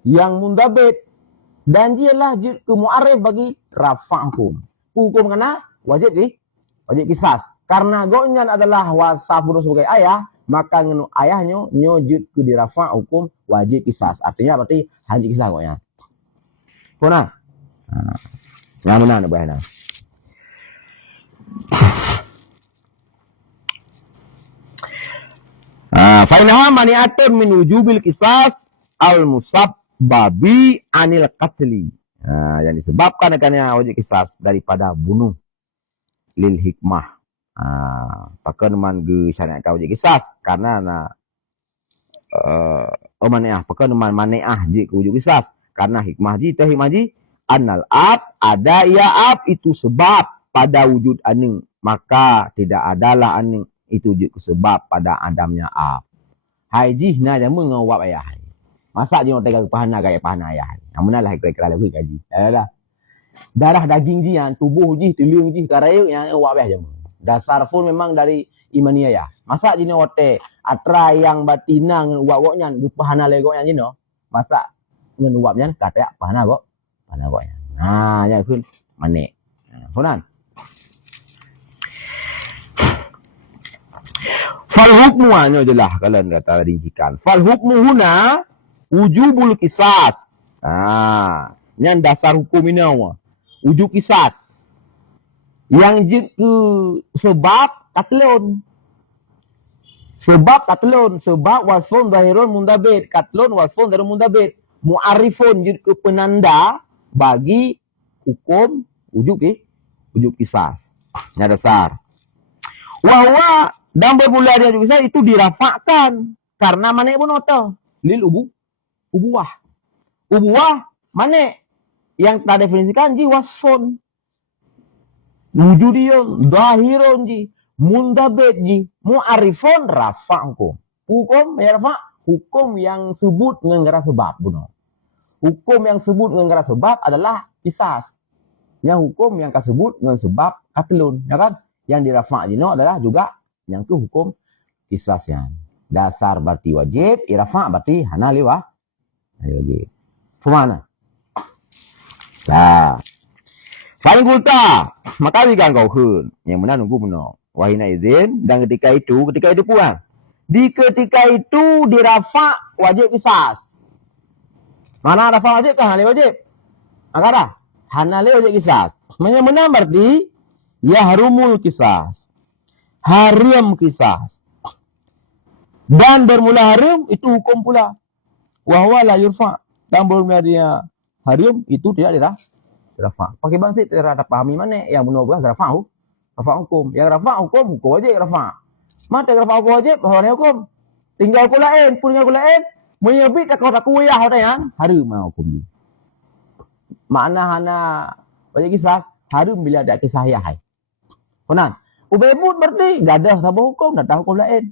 Yang mundabit. Dan dia lah ke mu'arif bagi rafa hukum. Hukum kena wajib kisas. Karena go'nyan adalah wasaf bunuh sebagai ayah, maka ngenu ayahnya nyojud ke dirafa hukum wajib kisas. Artinya berarti wajib kisas go'nya. Kona? Yang mana nak bahana? Fainaha mani'atun min wujubil kisas al-musabbabi anil qatli. Yang disebabkan akannya wajib kisas daripada bunuh lil hikmah. Pakai man ge syariat kau wajib kisas karena mani'ah pakai man mani'ah je ke wajib kisas karena hikmah ji annal ab ada ya ab itu sebab pada wujud aning maka tidak adalah aning itu je sebab pada adamnya ab. Hai ji na jamu ngawap ayah. Masa je orang tegal pahana gaya pahana ayah. Amunalah kira-kira lebih gaji. Dah. Darah daging ji yang tubuh ji teling ji karayuk yang ngawap ayah jamu. Dasar pun memang dari imania ya. Masa jino wote atra yang batina ngawak-ngawaknya pahana legoknya jino. Masa ngenuapnya kata pahana goknya. Nah, yang kun manik. Funan. Fal hukmu hanya jelah kalian kata rincikan. Fal hukmu huna wujubul kisas. Yang dasar hukum ini apa? Wujub kisas. Yang jitu sebab katlun. Sebab wasfun zahirun mundabit. Katlun wasfun zahirun mundabit. Mu'arifun jitu penanda bagi hukum wujub kisas. Yang dasar. Wahwa dan bermula dia juga itu dirafakkan karena mana pun oto lil ubuah mana yang tak definisikan ji wasfun wujudiyun zahirun ji mundabit ji mu'arifun rafa hukum ya rafa hukum yang sebut dengan sebab buno hukum yang sebut dengan sebab adalah kisas yang hukum yang kasebut dengan sebab katlun ya kan yang dirafa jino adalah juga yang ke hukum kisasnya. Dasar berarti wajib, irafa berarti hanali wajib. Fumana? Nah. Paling kulta, maka jika kau hun, yang mana nunggu benar. Wahina izin, dan ketika itu puan. Di ketika itu dirafa wajib kisas. Mana rafa wajib kan hanali wajib? Agak hanali wajib kisas. Mana berarti ya harumul kisas. Haram kisas. Dan bermula haram itu hukum pula. Wahwa la yurfa. Dan bermula dia haram itu tidak dirafa. Pakai bangsa tidak ada pahami mana yang benar benar rafa hukum. Yang rafa hukum wajib rafa. Mata rafa hukum wajib orang hukum. Tinggal ku lain, punya ku lain. Menyebut tak kau tak kuya orang haram hukum. Makna hana wajib kisas haram bila ada kisah yahai. Konan ubebut berarti gadah sabah hukum, datang hukum lain.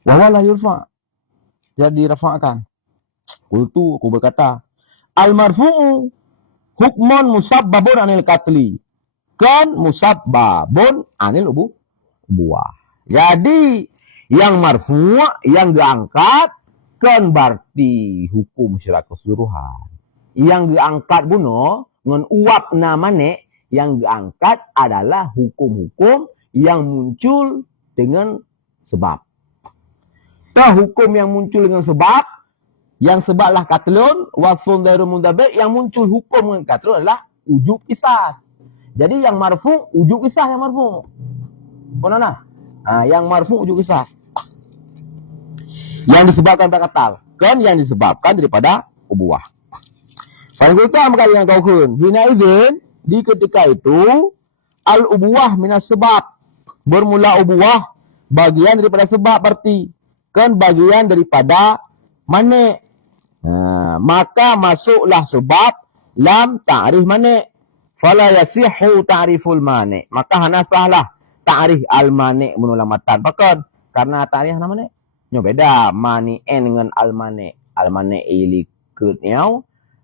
Wawala yurfa. Jadi rafa'kan. Kultu aku berkata, al-marfu'u hukmun musabbabun anil katli. Kan musabbabun anil ubuah. Jadi yang marfu' yang diangkat kan berarti hukum secara keseluruhan. Yang diangkat bunuh ngan uap namane yang diangkat adalah hukum-hukum yang muncul dengan sebab. Tah hukum yang muncul dengan sebab, yang sebablah katlun, wasfun dairun mundabit, yang muncul hukum dengan katlun adalah ujub qisas. Jadi yang marfu ujub qisas yang marfu. Mana? Yang marfu ujub qisas. Yang disebabkan tak katal, kan yang disebabkan daripada ubuah. Fa'in kali yang kau kun, hina izin di ketika itu al-ubuah minas sebab, bermula ubuah bagian daripada sebab berarti kan bagian daripada mane. Maka masuklah sebab lam ta'rif mane. Fala yasihhu ta'riful mane. Maka hana sahlah ta'rif al-mane menulamatan. Bahkan karena ta'rif hana mane. Nyo beda mani'en dengan al-mane. Al-mane ilikutnya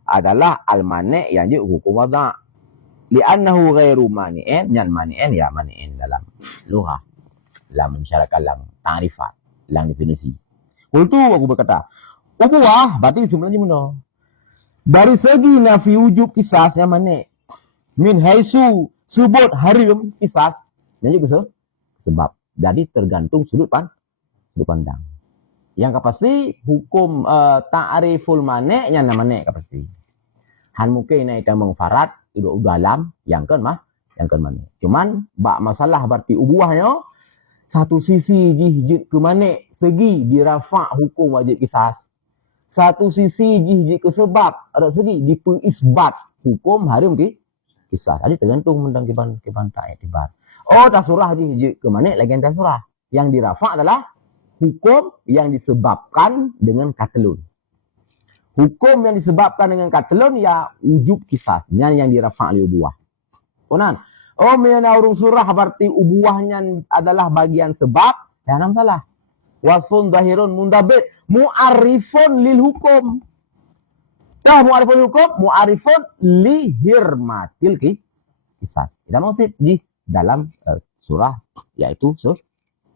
adalah al-mane yang jadi hukum wada'. Li'annahu ghairu mani'en. Nyan mani'en ya mani'en dalam lughah. Dalam masyarakat lang ta'rifat. Lang definisi. Untuk aku berkata, ubuah berarti sebenarnya mana? Dari segi nafi wujub qisas yang mana? Min haisu sebut harim qisas. Yang juga sebab. Jadi tergantung sudut pandang. Yang kapasti hukum ta'riful mane yang namanya kapasti. Han mungkin ini kita mengfarat udah dalam yang kan mana. Cuman bak masalah berarti ubuahnya satu sisi jihjid ke mana segi dirafa' hukum wajib qisas. Satu sisi jihjid ke sebab ada segi diperisbat hukum harim qisas. Jadi tergantung tentang kiban tak itibar. Oh tak surah jihjid ke mana lagi tak surah. Yang dirafa' adalah hukum yang disebabkan dengan katlun. Hukum yang disebabkan dengan katlun ya wujub qisas. Yang dirafa' oleh ubuah. Konan. Oh, mina urung surah berarti ubuahnya adalah bagian sebab. Ya, enam salah. Wasfun zahirun mundabit. Mu'arifun lil hukum. Dah mu'arifun lil hukum. Mu'arifun li hirmatil qisas. Kita maksud di dalam surah yaitu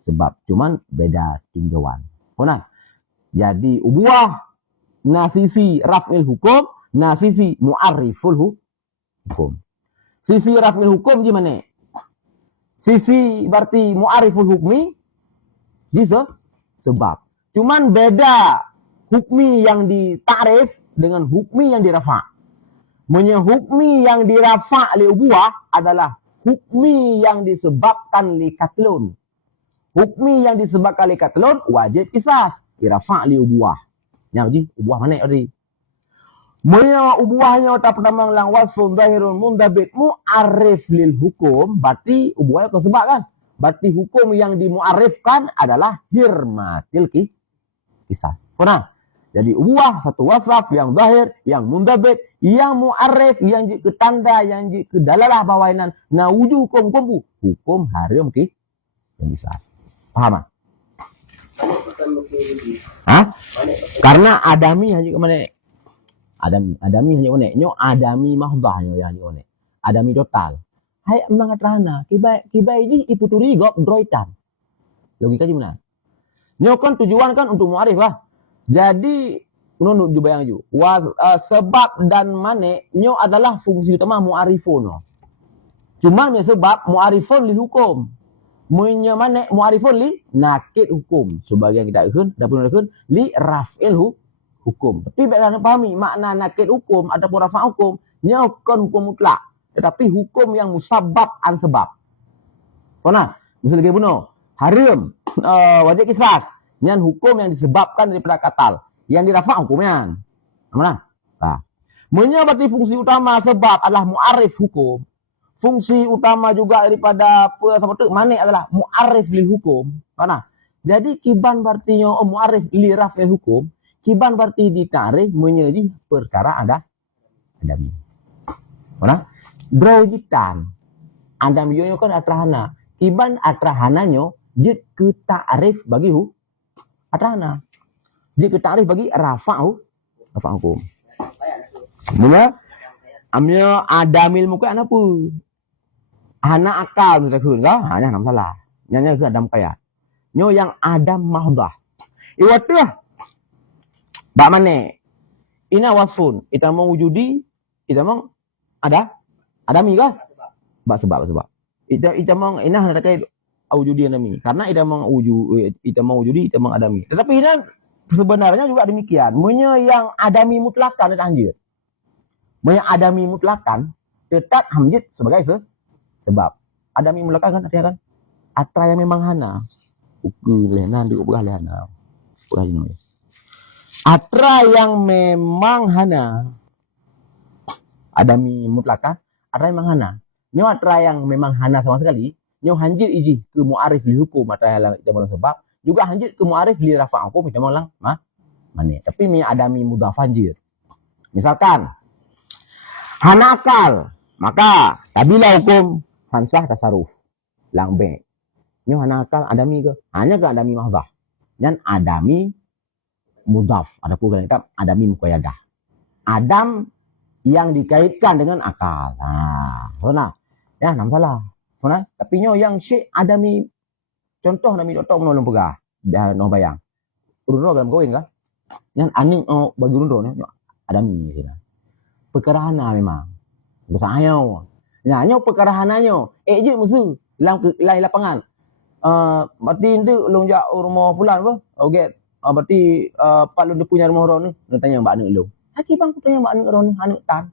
sebab. Cuman beda tinjauan. Konan. Jadi ubuah nasisi raf'il hukum. Nasisi mu'ariful hukum. Sisi raf'il hukum di mana? Sisi berarti mu'ariful hukmi di sebab. Cuman beda hukmi yang ditarif dengan hukmi yang dirafa'. Hukmi yang dirafa' li ubuah adalah hukmi yang disebabkan li katlun. Hukmi yang disebabkan li katlun wajib qisas. Dirafa' li ubuah. Yang ubuah mana tadi? Ubuahnya tak pernah lang wasfun zahirun mundabit mu'arif lil hukum. Berarti ubuahnya kau sebab kan? Berarti hukum yang dimu'arifkan adalah hirmatil qisas. Pernah? Jadi ubuah satu wasaf yang zahir, yang mundabit, yang mu'arif, yang ke tanda, yang ke dalalah bawainan. Nah wujud hukum hukum harim qisas. Paham tak? Karena adami hanya ke mana? Adami hanya unik. Nyo adami mahdah nyo yang unik. Adami total. Hai emang atrana. Kibai ji iputuri gop droitan. Logika di mana? Nyo kan tujuan kan untuk muarif lah. Jadi menurut juga yang ju. Sebab dan mane nyo adalah fungsi utama muarifun. Cuma sebab muarifun li hukum. Munya mane muarifun li nakid hukum. Sebagian kita ikun, dapur ikun li raf'il hukum. Tapi baiklah pahami makna nakid hukum ataupun rafa' hukum, nyokon hukum mutlak. Tetapi hukum yang musabab an sebab. Kona, misalnya bunuh, harim, wajib qisas. Nyan hukum yang disebabkan daripada katal. Yang dirafa' hukumnya. Mana? Nah. Berarti fungsi utama sebab adalah mu'arif hukum. Fungsi utama juga daripada mana adalah mu'arif lil hukum. Mana? Jadi kiban berartinya mu'arif li raf'il hukum. Kiban berarti ditarik menjadi perkara adami. Mana? Drojitan. Adami yo kan atrahana. Kiban atrahananya jid ke ta'rif bagi atrahana. Jid ke ta'rif bagi rafa' hukum. Mula amnya adamil muka apa? Hana akal kita kun kah? Hanya nam salah. Nyanya ke adam kaya. Nyo yang adam mahdah. Iwatuh bak mana? Ina wasfun. Kita mau wujudi, kita mau Ada? Adami kah? Sebab. Ita mang inah nak kai wujudi adami. Karena ita mang wujudi, ita mang adami. Tetapi ini sebenarnya juga demikian. Munya yang adami mutlakan ada anjir. Munya adami mutlakan tetap hamjid sebagai sebab. Adami mutlakan kan artinya kan atra yang memang hana. Uku lenan di ubah lehana. Atra yang memang hana. Adami mutlakan atra yang memang hana. Nyo atra yang memang hana sama sekali, nyo hanjit iji ke mu'arif li hukum atra yang kita malang sebab, juga hanjit ke mu'arif li rafa' hukum kita malang mana. Tapi mi adami mudhaf hanjir. Misalkan hana akal, maka sabila hukum hansah tasarruf. Lang be. Nyo hana akal adami ke? Hanya ke adami mahdhah. Dan adami mudhaf. Ada pula kita adami muqayyadah. Adam yang dikaitkan dengan akal. Nah, ya, nam salah. Nah, tapi nyo yang syekh adami contoh nami doktor menolong pegah. Dah no bayang. Urun dalam kawin kah? Yang aning bagi urun nyo adami sila. Perkarahana memang. Besayau. Nah, nyo perkarahananyo je musuh lain lapangan. Berarti ndu longjak rumah pulan apa? Okey. Berarti pak lu punya rumah orang ni, tanya mbak anak lu. Akiban aku tanya mbak anak orang ni, anak tan.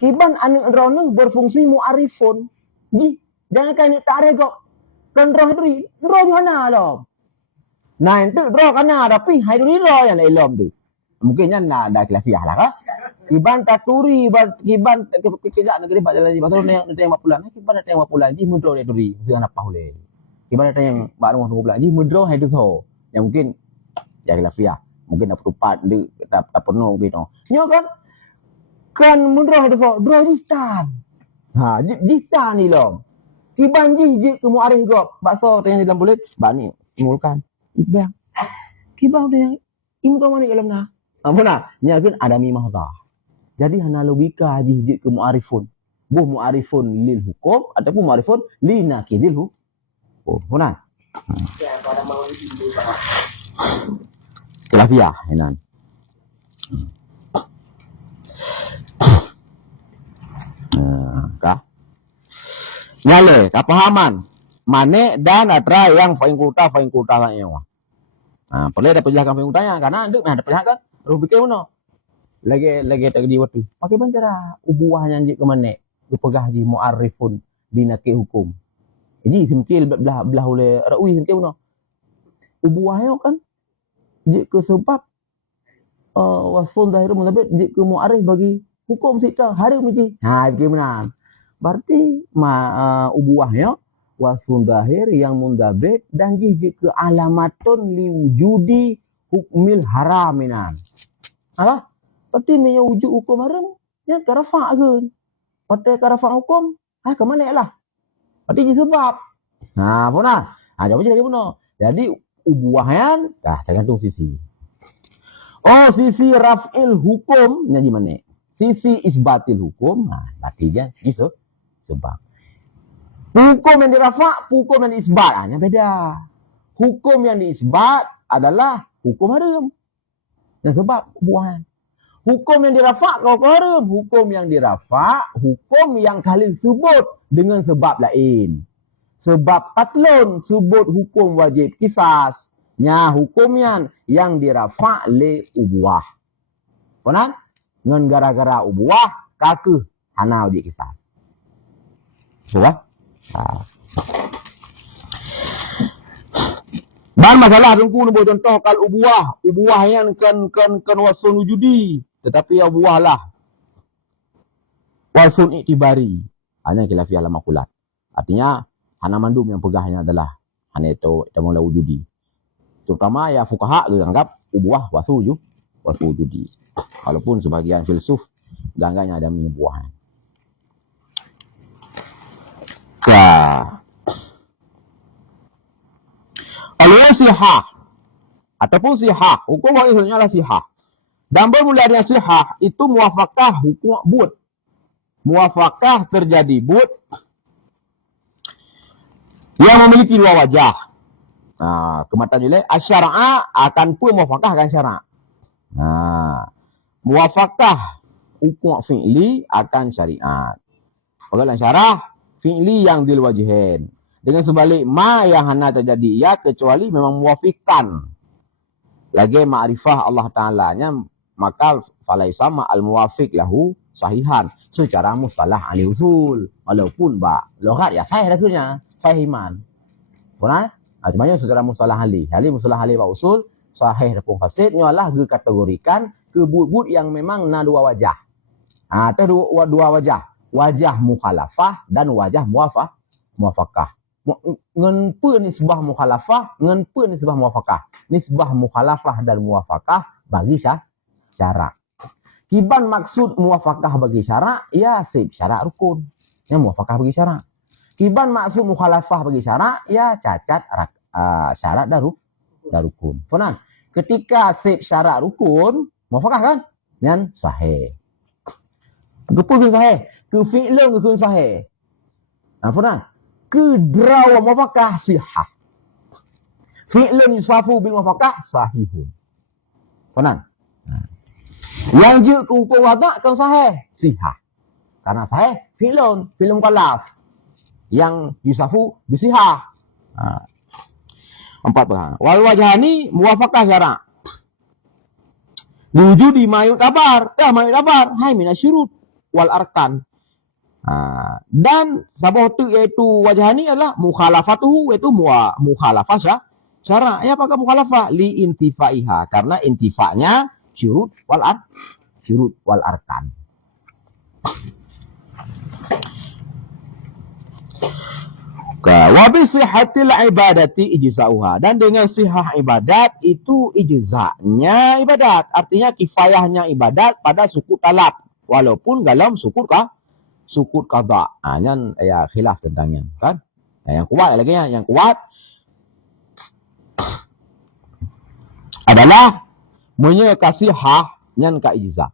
Kiban anak orang berfungsi mu'arifun. Jangan kan anak tak kok. Kan roh duri. Roh mana lo? Nah, itu roh kana tapi hai duri roh yang ilom tu. Mungkinnya nak ada khilafiah lah kah? Kiban taturi, kiban kejak negeri pak jalan pasal nak tanya mak pulan. Kiban nak tanya mak pulan ji mudro dia duri. Jangan apa boleh. Kiban nak tanya mbak rumah tunggu pulan ji mudro hai tu so. Yang mungkin ya khilafiah. Mungkin dah pertupat dia tak penuh mungkin. Nyo kan mudro hai tu so. Dro jitan. Jitan ni lo. Kiban ji ke mu'arif gop. Bakso tanya dalam bulit, bak ni mengulkan. Ibang. Kiban dia imro mani dalam nah. Apa nak? Nya kan adami mahdhah. Jadi hana logika ji ke mu'arifun. Buh mu'arifun lil hukum ataupun mu'arifun li nakidil hukum. Punan. Ya, pada mau di khilafiah inan. Kah? Nyale, kepahaman. Mane dan atra yang paling kulta lah nyawa. Perlu ada penjelasan paling kultanya karena ada penjelasan ruh bikin mana. Lagi tak di waktu. Pakai cara ubuah yang ke mana? Ke pegah di mu'arifun di nakih hukum. Jadi semkil belah oleh rawi semkil mana? Ubuahnya kan je ke sebab wasfun zahir munabit je ke mu'arif bagi hukum sita hari mesti. Bagaimana? Berarti ubuahnya wasfun zahir yang mundabit dan je ke alamatun li wujudi hukmil haraminan. Apa? Berarti ni wujud hukum haram yang karafa ke. Berarti karafa hukum ke mana lah? Berarti je sebab. Puna. Jawab je lagi puna. Jadi ubuahnya tergantung sisi. Sisi raf'il hukum nya di mana? Sisi isbatil hukum, berarti je isu sebab. Hukum yang dirafa', hukum yang diisbat, hanya beda. Hukum yang diisbat adalah hukum haram. Dan sebab ubuahnya. Hukum yang dirafa' kau haram, hukum yang dirafa', hukum yang khalil sebut dengan sebab lain. Sebab qatlun sebut hukum wajib kisas. Nya hukumnya yang dirafa' le ubuah. Benar? Dengan gara-gara ubuah kaku hana wajib kisas. Sebab? Dan masalah tunggu nombor contoh kal ubuah yang kan wasun wujudi, tetapi ubuah lah wasun iktibari, hanya khilafiah lama kulat. Artinya hana mandum yang pegahnya adalah hana itu mula wujudi. Terutama ya fuqaha anggap ubuah wasu wujudi. Walaupun sebagian filsuf anggapnya ada ubuah. Kalau sihah ataupun sihah, hukum wajibnya adalah sihah. Dan bermula dengan sihah itu muwafaqah hukum but. Muwafaqah terjadi but yang memiliki dua wajah. Kematan juga asyara'a akan pun muwafaqah akan syara'. Muwafaqah hukum fi'li akan syariat. Pagalan syarah fi'li yang dil wajhin. Dengan sebalik ma yang hana terjadi ia kecuali memang muwafiqkan. Lagi ma'rifah Allah Ta'ala-nya maka falaisa ma'al muwafiq lahu sahihan secara mustalah ahli usul. Walaupun lughat ya sahih akhirnya, sahih iman. Benar? Cumanya secara mustalah ahli mustalah ahli wa usul sahih dan fasidnya lah dikategorikan ke but-but yang memang na dua wajah. Ada dua wajah. Wajah mukhalafah dan wajah muwafaqah. Ngenpe nisbah mukhalafah, ngenpe nisbah muwafaqah. Nisbah mukhalafah dan muwafaqah bagi syarak. Kiban maksud muwafaqah bagi syarak, ya sib syarak rukun. Ya muwafaqah bagi syarak. Kiban maksud mukhalafah bagi syarak, ya cacat syarak dan rukun. Pernah? Ketika sib syarak rukun, muwafaqah kan? Yang sahih. Kepun sahih. Ke fi'lun ke sahih. Pernah? Ke draw muwafaqah sihah. Fi'lun yusafu bil muwafaqah sahihun. Pernah? Yang je ke hukum wadak kan sahih. Sihah. Karena sahih, fi'lun mukallaf. Yang yusafu bisihah. Empat perkara. Wal wajhani muwafaqah syarak. Wujudi mayut kabar. Mayut kabar. Hai minasyurut wal arkan. Dan sabah tu iaitu wajhani adalah mukhalafatuhu iaitu mukhalafah syarak. Ya apakah mukhalafah? Li intifaiha. Karena intifanya syurut wal arkan. Wa bi sihhatil ibadati ijza'uha. Dan dengan sihah ibadat itu ijza'nya ibadat. Artinya kifayahnya ibadat pada sukut talab. Walaupun dalam sukut qada. Yang ya khilaf tentangnya, kan? Yang kuat lagi yang kuat adalah menyekasihah nyan ka ijza.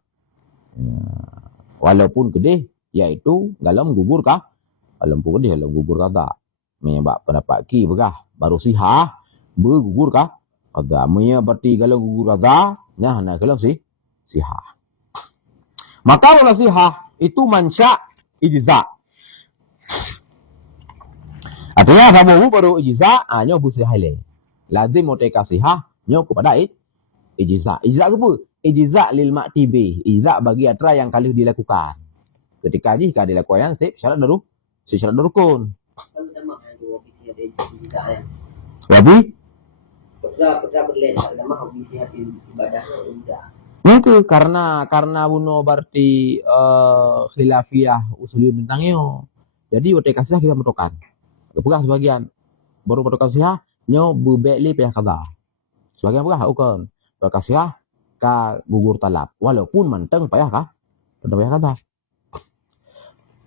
Walaupun kedih iaitu dalam gugur walaupun kedih dalam gugur qada. Menyebab pendapat ki berah baru sihah bergugur qada. Berarti kalau gugur qada nah kalau sihah. Maka kalau sihah itu mansya ijza. Artinya kamu baru ijza hanya bersihah le. Lazim muteka sihah nyo kepada ijza. Ijza apa? Ijza lil maktibi. Ijza bagi atra yang kali dilakukan. Ketika jika dilakukan syarat rukun. Jadi itu karena buno berarti khilafiyah usuliyun tentangnya. Jadi wote kasih kita mentokan. Pegah sebagian baru pada kasih nyo bebeli pihak kada. Sebagian pegah ukon. Kasih ka gugur talab walaupun menteng payah kada.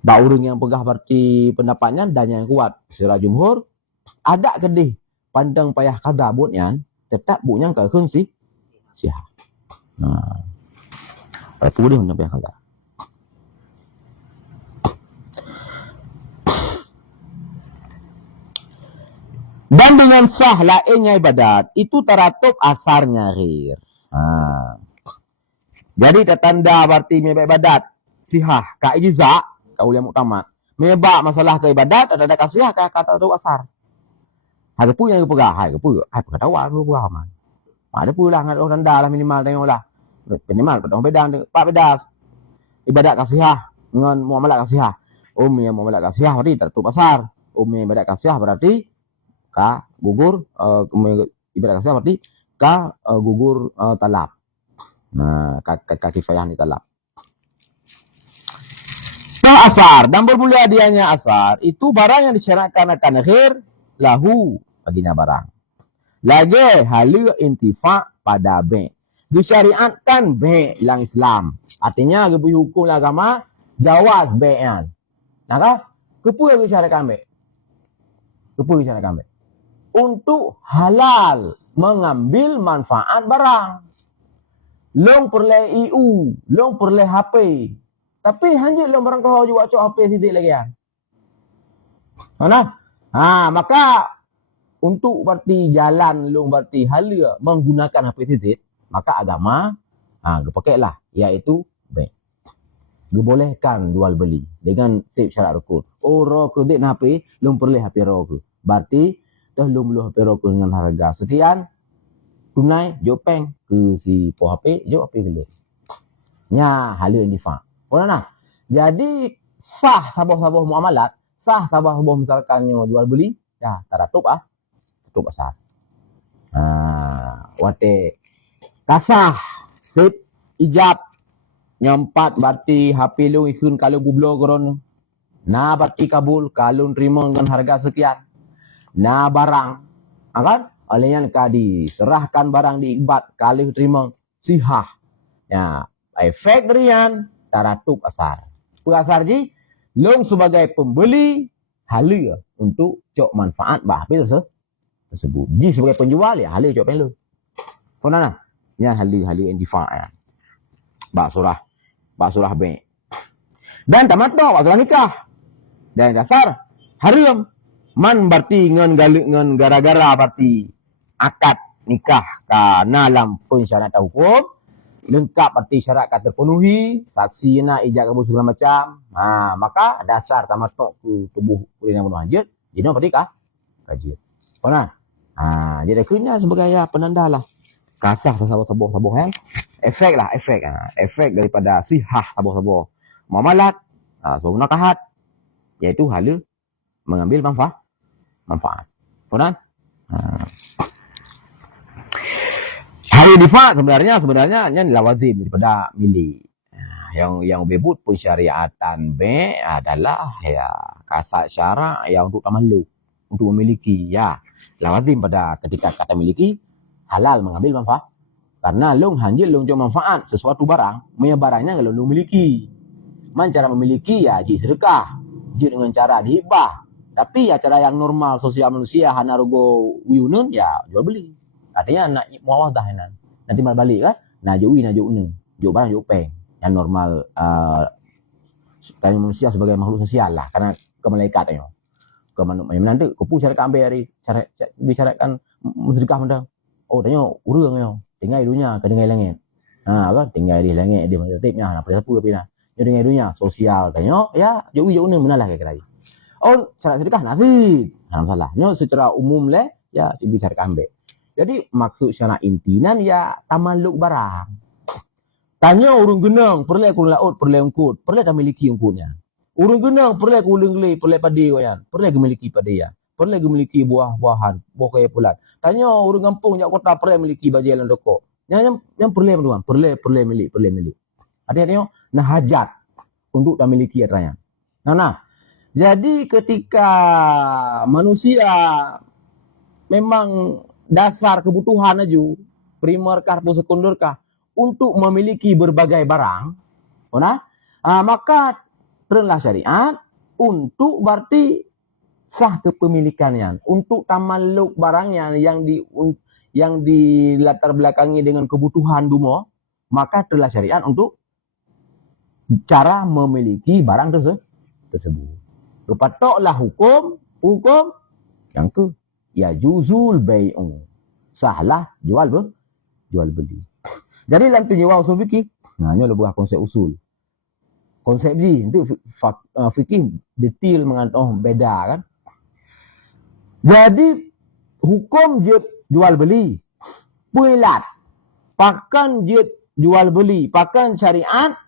Orang yang pegah berarti pendapatnya dan yang kuat secara jumhur ada kedih pandang payah kada butnya tetap butnya ke khun sihah. Apa dia pandang payah kada. Dan dengan sah lainnya ibadat itu teratub asarnya ghir. Jadi tertanda berarti ibadat sihah ka ijza ka ulama muktamad. Mebak masalah ke ibadat ada kasih kata tu asar. Ada pun yang pegah, hai pengetahuan lu pegah man. Ada pula ngat orang tanda lah minimal tengoklah. Minimal pada beda pak beda. Ibadat kasih dengan muamalah kasih. Yang muamalah kasih berarti tertutup asar. Ibadat kasih berarti ka gugur ibadat kasih berarti ka gugur talab. Ka kifayah ni talab. Asar dan bermula dianya asar itu barang yang disyaratkan akan ghair lahu baginya barang. Lagi halu intifa pada be. Disyariatkan be dalam Islam. Artinya lebih hukum agama jawaz be'an. Nah, kepu disyaratkan be. Untuk halal mengambil manfaat barang. Long perle EU, long perle HP. Tapi hanya long barang kau juga cok HP sidik lagi ya. Mana? Maka untuk berarti jalan long berarti halia menggunakan HP sidik, maka agama pakailah iaitu baik. dibolehkan jual beli dengan sip syarat rukun. Oh, ro ke dik HP, lum perleh HP ro ke. Berarti dah lum HP ro ke dengan harga sekian, tunai jopeng ke si po HP, jo HP ke. Nya halal indifa. Orang nah. Jadi sah sabah-sabah muamalat, sah sabah-sabah misalkannya jual beli, ya taratuk tutup asal. Wate kasah sip ijab nyampat berarti HP lu ikun kalau bublo koron. Na berarti kabul kalau terima dengan harga sekian. Na barang akan olehnya kadi serahkan barang diikbat kalau terima sihah. Ya, efek derian taratuk asar. Asar ji long sebagai pembeli halal untuk cok manfaat bah tersebut. Ji sebagai penjual ya halal cok pelu. Konana nya halal indifa ya. Bak surah B. Dan tamat dah waktu nikah. Dan dasar haram man berarti ngan galuk ngan gara-gara berarti akad nikah kana dalam pensyaratan hukum lengkap berarti syarat kata terpenuhi, saksi nak ijaz kabul segala macam. Maka dasar tamattu ke tubuh urang bunuh hajat, jino berarti kajit. Mana? Jadi kena sebagai penanda lah. Kasah sabah-sabah kan. Efek daripada sihah sabah-sabah muamalat, sebab nakahat iaitu halal mengambil manfaat. Mana? Hari difa sebenarnya nya lawazim daripada milik. Yang bebut pensyariatan B adalah ya kasat syarak yang untuk tamalluk, untuk memiliki ya. Lawazim pada ketika kata miliki halal mengambil manfaat. Karena long hanjil long cuma manfaat sesuatu barang, punya barangnya kalau long miliki. Man cara memiliki ya ji sedekah, ji dengan cara dihibah. Tapi ya cara yang normal sosial manusia hana rugo wiunun ya jual beli. Artinya nak muawadah nanti mal balik kan. Nah jo ne, jo barang jo peng. Yang normal tanya manusia sebagai makhluk sosial lah karena kemalaikat ayo. Ke manusia nanti kupu syarikat ambil hari disyaratkan sedekah mendang. Oh tanya urang yo. Tinggal dunia ke dengan langit. Kan tinggal di langit dia matipnya nak apa nah. Yo dengan dunia sosial tanya ya jo ne menalah ke lagi. Oh syarat sedekah nasib. Masalah. Nyo secara umum le ya disyaratkan ambil. Jadi maksud syarat intinan ya tamalluk barang. Tanya urang genang, perlu aku laut, perlu ungkut, perlu dah miliki ungkutnya. Urang genang, perlu aku lenggeli, perlu padi wayan, perlu aku miliki padi ya. Perlu aku miliki buah-buahan, buah kaya pulat. Tanya urang kampung jak kota perlu miliki bajalan doko. Yang perlu tuan, perlu milik. Artinya nah hajat untuk dah miliki katanya. Nah. Jadi ketika manusia memang dasar kebutuhan aja, primer kah atau sekunder kah, untuk memiliki berbagai barang, maka terlah syariat untuk berarti sah kepemilikannya, untuk tamalluk barangnya yang di latar belakangi dengan kebutuhan dumo, maka terlah syariat untuk cara memiliki barang tersebut. Kepatoklah hukum yang ke ya juzul bai'u. Sahlah jual beli. Jadi dalam penyewa usul fikih, nya lebih konsep usul. Konsep ni itu fikih detail mengantar beda kan. Jadi hukum jual beli, puilat. Pakan jual beli, pakan syariat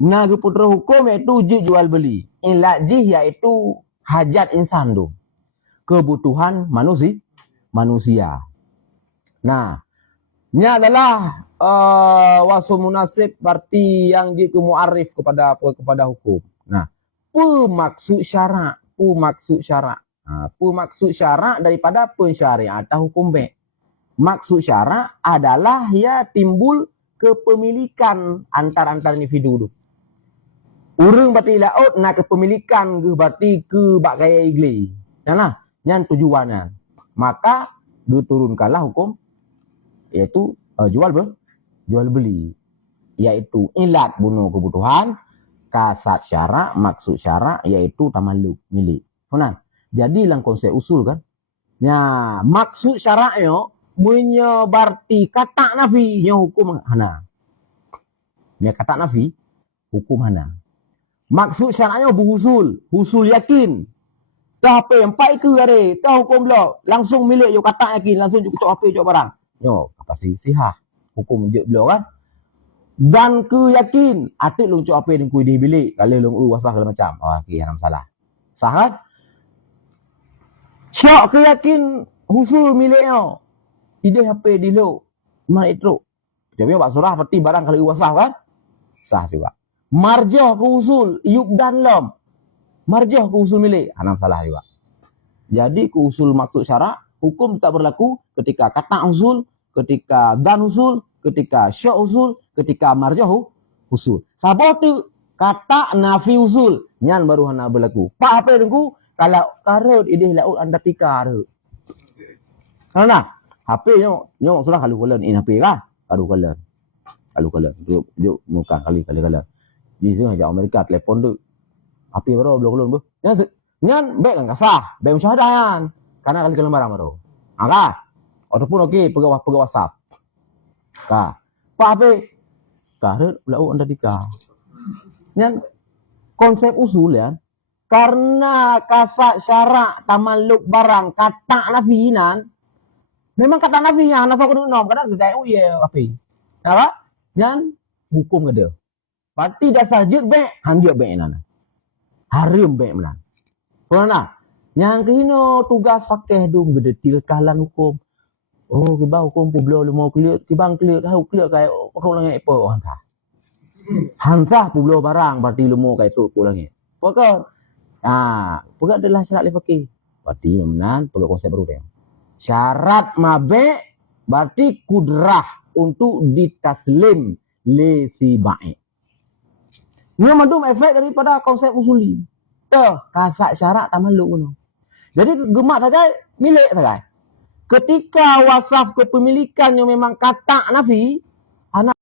nah putra hukum iaitu jual beli. Ilat iaitu hajat insan tu. Kebutuhan manusia. Nah, ini adalah wasf munasib berarti yang dia muarif kepada hukum. Nah, maksud syarak. Maksud syarak daripada pensyariatan hukum B. Maksud syarak adalah ya timbul kepemilikan antar individu tu. Urang berarti laut nak kepemilikan ke berarti ke bak kaya igli. Nah, yang tujuannya. Maka diturunkanlah hukum iaitu jual beli. Iaitu ilat bunuh kebutuhan, kasat syarak, maksud syarak iaitu tamalluk milik. Jadi dalam konsep usul kan. Ya, maksud syaraknya menyebarti kata nafi nya hukum hana. Nya kata nafi hukum hana. Maksud syaratnya berhusul. Husul yakin. Dah apa yang pai ke ada. Dah hukum belok. Langsung milik yo kata yakin. Langsung cuk apa cuk barang. Yo, apa sih? Sihah. Hukum je belok kan. Dan ke yakin. Atik long cuk apa yang kui di bilik. Kalau long wasah kalau macam. Oh, okey, ada masalah. Sah kan? Syok ke yakin husul miliknya. Tidak apa di lo. Mana itu? Jadi pak surah peti barang kali wasah kan? Sah juga. Marjah ke usul, yuk dan lam. Marjah ke usul milik, anam salah juga. Jadi ke usul maksud syarak, hukum tak berlaku ketika kata usul, ketika dan usul, ketika syak usul, ketika marjah usul. Sabot tu kata nafi usul, nyan baru hana berlaku. Pak apa tengku? Kalau karut idih laut anda tika karut. Karena HP nyok sudah kalau kalian ini HP kah? Aduh kalian. Juk muka kali. Di sini aja Amerika telepon tu. Api baru belum bu. Nyan baik kan kasah, baik musyahadahan. Karena kali barang baru. Angka. Ataupun okey pergi WhatsApp. Ka. Pak ape? Karut lau anda dika. Nyan konsep usul ya. Karena kasak syarak tamaluk barang kata nafiinan. Memang kata nafi yang nafa kudu nom kadang gaya ya api. Apa? Nyan hukum ada. Parti dasar jut baik, hanjut baik nana. Harim baik menan. Pernah? Yang kino tugas fakih dum gedetil kalan hukum. Oh, kiba hukum publo mau clear, kibang clear, tahu clear kayak orang langit apa hantah. Hantah publo barang parti lumo kayak tu pulang ni. Pokok. Pokok adalah syarat fakih. Parti menan, pokok konsep baru dia. Syarat mabe berarti kudrah untuk ditaslim li si baik. Ini madum efek daripada konsep usuli. Kasak syarat tamaluk kuno. Jadi gemak saja milik saja. Ketika wasaf kepemilikannya memang kata nafi, anak